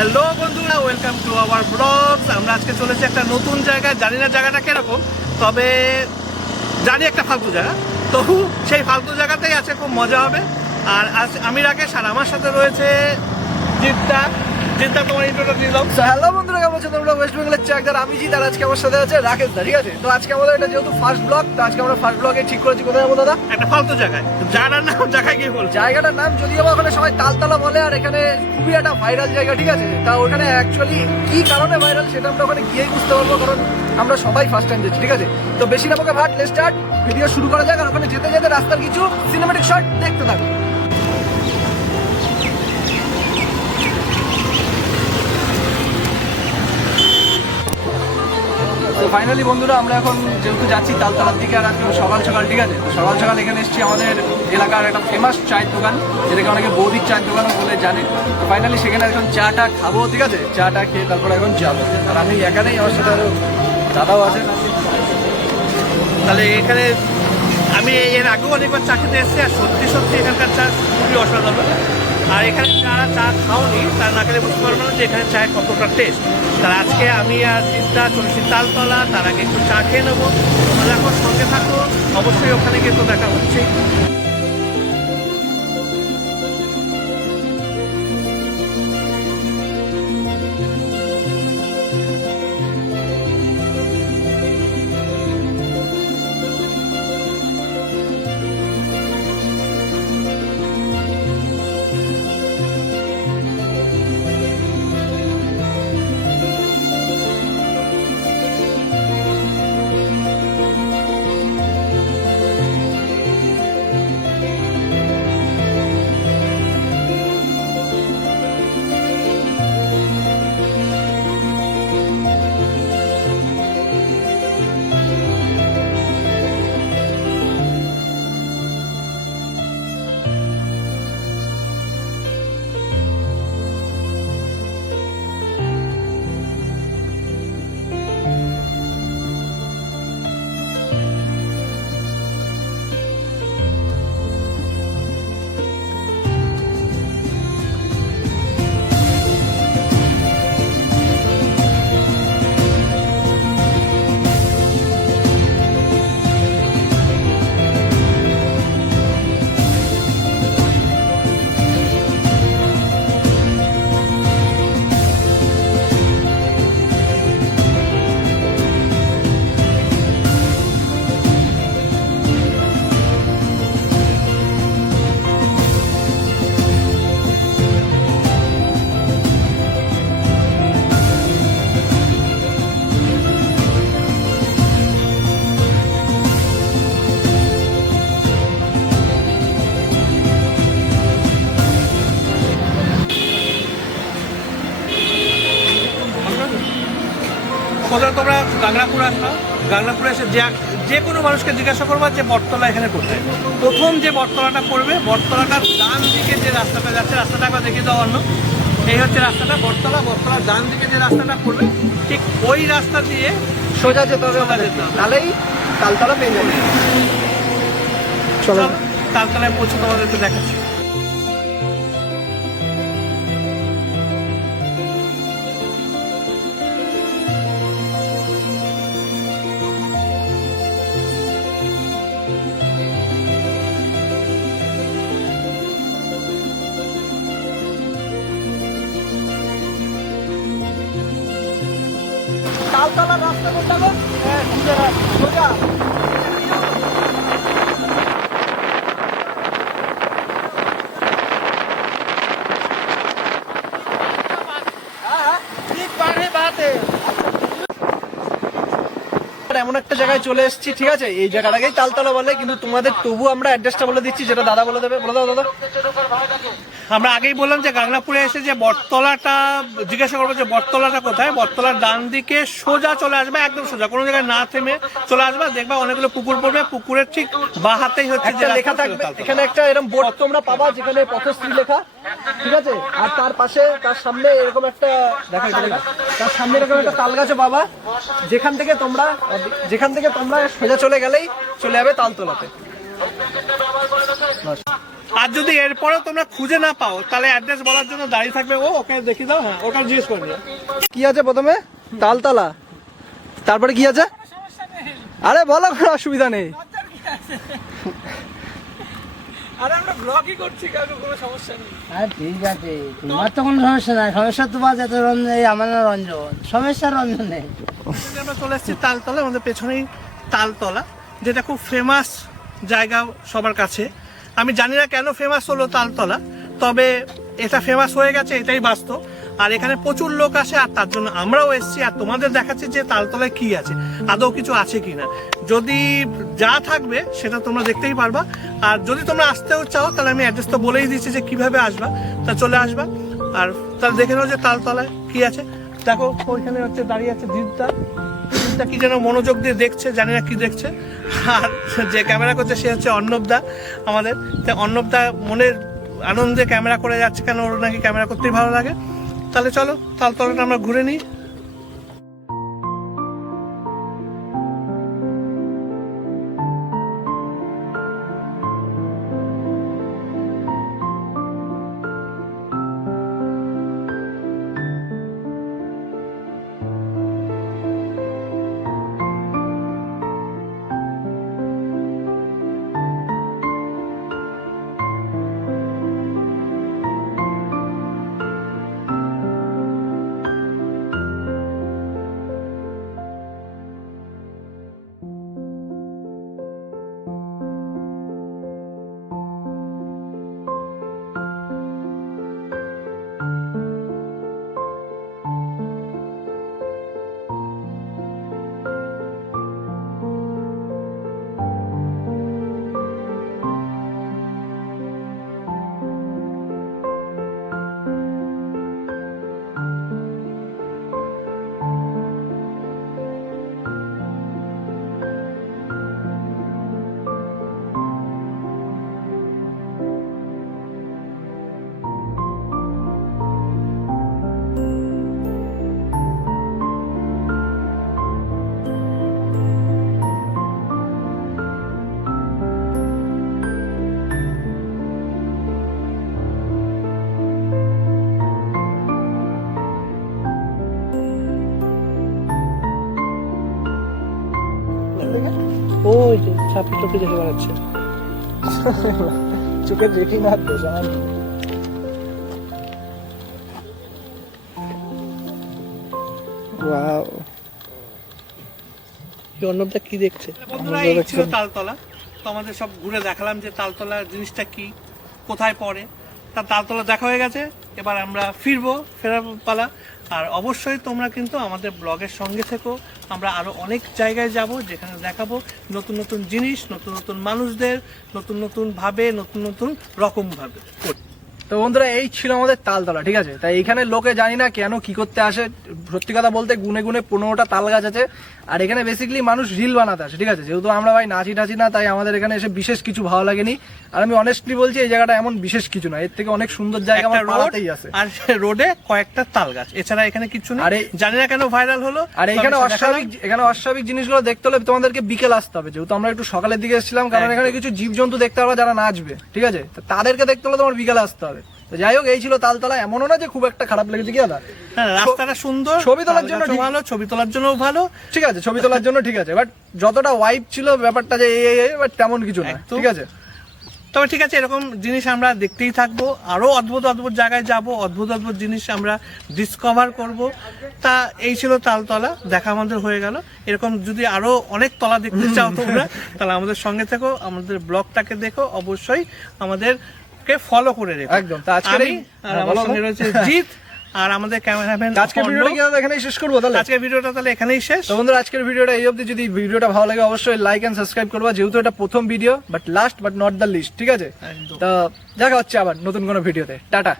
Hello বন্ধুরা, welcome to our blogs. আমরা আজকে চলেছি একটা নতুন জায়গায়। জানি না জায়গাটা কিরকম, তবে জানি একটা ফালতু জায়গা। তবু সেই ফালতু জায়গাতেই আজকে খুব মজা হবে। আর আজ আমি রাকেশ, আর আমার সাথে রয়েছে জিদ্দা। জিদ্দা, তোমার ইন্ট্রোটা দিয়ে দাও। হ্যালো বন্ধুরা, কেমন আছেন তোমরা? ওয়েস্ট বেঙ্গলের চাকদার আমি জিৎ, আর আজকে আমার সাথে আছে রাকেশ দা। ঠিক আছে, তো আজকে আমাদের এটা যেহেতু ফার্স্ট ব্লগ, তো আজকে আমরা ফার্স্ট ব্লগে ঠিক করেছি কোথায় যাবো দাদা? একটা ফালতু জায়গায়। জায়গাটার নাম জায়গায় গিয়ে বলছি। জায়গাটার নাম যদিও বা ওখানে সবাই তালতলা বলে, আর এখানে খুবই একটা ভাইরাল জায়গা। ঠিক আছে, তা ওখানে অ্যাকচুয়ালি কি কারণে ভাইরাল সেটা আমরা ওখানে গিয়েই বুঝতে পারবো, কারণ আমরা সবাই ফার্স্ট টাইম যাচ্ছি। ঠিক আছে, তো বেশি না বকে ভাট, লেটস স্টার্ট। ভিডিও শুরু করা যাক, আর ওখানে যেতে যেতে রাস্তার কিছু সিনেমেটিক শট দেখতে থাকো। তো ফাইনালি বন্ধুরা, আমরা এখন যেহেতু যাচ্ছি তালতলার দিকে, আর আজকে সকাল সকাল, ঠিক আছে, তো সকাল সকাল এখানে এসেছি আমাদের এলাকার একটা ফেমাস চায়ের দোকান, যেটাকে অনেকে বৌদির চায়ের দোকানও বলে জানে। তো ফাইনালি সেখানে এখন চাটা খাবো। ঠিক আছে, চাটা খেয়ে তারপরে এখন যাবো। আর আমি একা নেই, আমার সাথে আরও দাদাও আছে। তাহলে এখানে আমি এর আগেও অনেকবার চা খেতে এসেছি, আর সত্যি সত্যি এখানকার চা খুবই অসাধারণ। আর এখানে যারা চা খাওনি তারা না খেলে বুঝতে পারবে না যে এখানে চায়ের কতটা টেস্ট। তার আজকে আমি আর চিন্তা চলেছি তালতলা, তার আগে একটু চা খেয়ে নেবো। তোমরা এখন সঙ্গে থাকো, অবশ্যই ওখানে গিয়ে তো দেখা হচ্ছে। কোথাও তোমরা গাংনাপুর আসো, গাংনাপুরে এসে যে কোনো মানুষকে জিজ্ঞাসা করবা যে বটতলা এখানে কোথায়। প্রথম যে বটতলাটা পড়বে, বটতলাটার ডান দিকে যে রাস্তাটা যাচ্ছে, রাস্তাটা একবার দেখিয়ে দেওয়া অন্য। এই হচ্ছে রাস্তাটা বটতলা। বটতলার ডান দিকে যে রাস্তাটা পড়বে, ঠিক ওই রাস্তা দিয়ে সোজা যেতে হবে আমাদের, তাহলেই তালতলা পেয়ে যাবে। চলো তালতলায় পৌঁছে তোমাদের একটু দেখাচ্ছি। তালতলার রাস্তা কোনটা গো? সোজা। এমন একটা জায়গায় চলে এসেছি, ঠিক আছে, এই জায়গাটাকেই তালতলা বলে, কিন্তু তোমাদের তবু আমরা অ্যাড্রেসটা বলে দিচ্ছি, যেটা দাদা বলে দেবে। বলে দাও দাদা। আমরা আগেই বললাম যে গাংনাপুরে এসে যে বটতলাটা জিজ্ঞাসা করবো যে বটতলাটা কোথায়। বটতলার ডান দিকে সোজা চলে আসবে, একদম সোজা, কোনো জায়গায় না থেমে চলে আসবে। দেখবা অনেকগুলো পুকুর পড়বে, পুকুরের ঠিক বা হাতেই হচ্ছে যে লেখা থাকবে। এখানে একটা এরকম বোর্ড তোমরা পাবা, যেখানে পথশ্রী লেখা, ঠিক আছে। আর তার পাশে, তার সামনে এরকম একটা দেখা, তার সামনে এরকম একটা তাল গাছও পাবা, যেখান থেকে তোমরা সোজা চলে গেলেই চলে যাবে তালতলাতে। আর যদি এরপরেও তোমরা খুঁজে না পাও তাহলে অ্যাড্রেস বলার জন্য দাঁড়িয়ে থাকবে ও, ওকে দেখিয়ে দাও। হ্যাঁ, ওটা জিজ্ঞেস করে নিও। কি আছে প্রথমে? তালতলা, তারপরে কি আছে? আরে বলো, কোনো অসুবিধা নেই। আরে আমরা ব্লগই করছি, কারো কোনো সমস্যা নেই। হ্যাঁ ঠিক আছে, তোমার তো কোনো সমস্যা নাই। সমস্যা তোমার এত রঞ্জন, এই আমার না রঞ্জন, সমস্যার রঞ্জন নেই। আমরা চলে এসেছি তালতলা, আমাদের পেছনেই তালতলা, যেটা খুব ফেমাস জায়গা সবার কাছে। আমি জানি না কেন ফেমাস হলো তালতলা, তবে এটা ফেমাস হয়ে গেছে, এটাই বাস্তব। আর এখানে প্রচুর লোক আসে, আর তার জন্য আমরাও এসেছি আর তোমাদের দেখাচ্ছি যে তালতলায় কি আছে, আদৌ কিছু আছে কিনা। যদি যা থাকবে সেটা তোমরা দেখতেই পারবা। আর যদি তোমরা আসতেও চাও তাহলে আমি অ্যাড্রেস তো বলেই দিচ্ছি যে কিভাবে আসবা, তা চলে আসবা। আর তাহলে দেখে নাও যে তালতলায় কি আছে। দেখো ওইখানে হচ্ছে দাঁড়িয়ে আছে দিদা, দিদা কি যেন মনোযোগ দিয়ে দেখছে, জানি না কি দেখছে। আর যে ক্যামেরা করছে সে হচ্ছে অর্ণবদা আমাদের। তাই অর্ণবদা মনের আনন্দে ক্যামেরা করে যাচ্ছে, কেন ওর নাকি ক্যামেরা করতেই ভালো লাগে। তাহলে চলো তালতলাটা আমরা ঘুরে নিই। ওই যে ছাপি টপি দেখে বেড়াচ্ছে, চোখের রেটিনা দোষ আমার। ওয়াও, অর্ণবদা কি দেখছে? বন্ধুরা এই ছিল তালতলা, তো আমাদের সব ঘুরে দেখালাম যে তালতলা জিনিসটা কি, কোথায় পড়ে। তা তালতলা দেখা হয়ে গেছে, এবার আমরা ফিরবো, ফেরার পালা। আর অবশ্যই তোমরা কিন্তু আমাদের ব্লগের সঙ্গে থেকো, আমরা আরো অনেক জায়গায় যাব, যেখানে দেখাবো নতুন নতুন জিনিস, নতুন নতুন মানুষদের, নতুন নতুন ভাবে, নতুন নতুন রকম ভাবে। তো বন্ধুরা এই ছিল আমাদের তালতলা, ঠিক আছে। তাই এখানে লোকে জানি না কেন কি করতে আসে, সত্যি কথা বলতে গুনে গুনে 15টা তাল গাছ আছে। আর এখানে বেসিক্যালি মানুষ রিল বানাতে আসে, ঠিক আছে। যেহেতু আমরা ভাই নাচি টাচি না, তাই আমাদের এখানে এসে বিশেষ কিছু ভালো লাগেনি। আর আমি অনেস্টলি বলছি এই জায়গাটা এমন বিশেষ কিছু না, এর থেকে অনেক সুন্দর জায়গা আমার পাড়াতেই আছে। আর রোডে কয়েকটা তাল গাছ, এছাড়া এখানে কিছু নেই। জানি না কেন ভাইরাল হলো। আর এখানে অস্বাভাবিক জিনিসগুলো দেখতে হলে তোমাদেরকে বিকেল আসতে হবে, যেহেতু আমরা একটু সকালের দিকে এসেছিলাম, কারণ এখানে কিছু জীবজন্তু দেখতে পারবা যারা নাচবে, ঠিক আছে। তাদেরকে দেখতে হলে তোমার বিকেলে আসতে হবে। যাই হোক, এই ছিল তালতলা। এমনও না যে খুব একটা খারাপ লেগেছে, কি দাদা? হ্যাঁ, রাস্তাটা সুন্দর, ছবি তোলার জন্য ভালো, ছবি তোলার জন্য ভালো, ঠিক আছে। ছবি তোলার জন্য ঠিক আছে, বাট যতটা ওয়াইব ছিল ব্যাপারটা যে বাট তেমন কিছু না, ঠিক আছে। তবে ঠিক আছে, এরকম জিনিস আমরা দেখতেই থাকবো, আরো অদ্ভুত অদ্ভুত জায়গায় যাব, অদ্ভুত অদ্ভুত জিনিস আমরা ডিসকভার করব। তা এই ছিল তালতলা, দেখা আমাদের হয়ে গেল। এরকম যদি আরো অনেক তলা দেখতে চাও তোমরা, তাহলে আমাদের সঙ্গে থেকো, আমাদের ব্লগটাকে দেখো, অবশ্যই আমাদেরকে ফলো করে রেখো। একদম। তা আজকে আমার সঙ্গে রয়েছে জিৎ আর আমাদের ক্যামেরাম্যান। আজকের ভিডিওটা কি এখানেই শেষ করবো তাহলে? আজকের ভিডিওটা তাহলে এখানেই শেষ। তো বন্ধুরা আজকের ভিডিওটা এই অবধি। যদি ভিডিওটা ভালো লাগে অবশ্যই লাইক এন্ড সাবস্ক্রাইব করবা, যেহেতু এটা প্রথম video, but last but not the least, ঠিক আছে। তো দেখা হচ্ছে আবার নতুন কোনো ভিডিওতে। টাটা।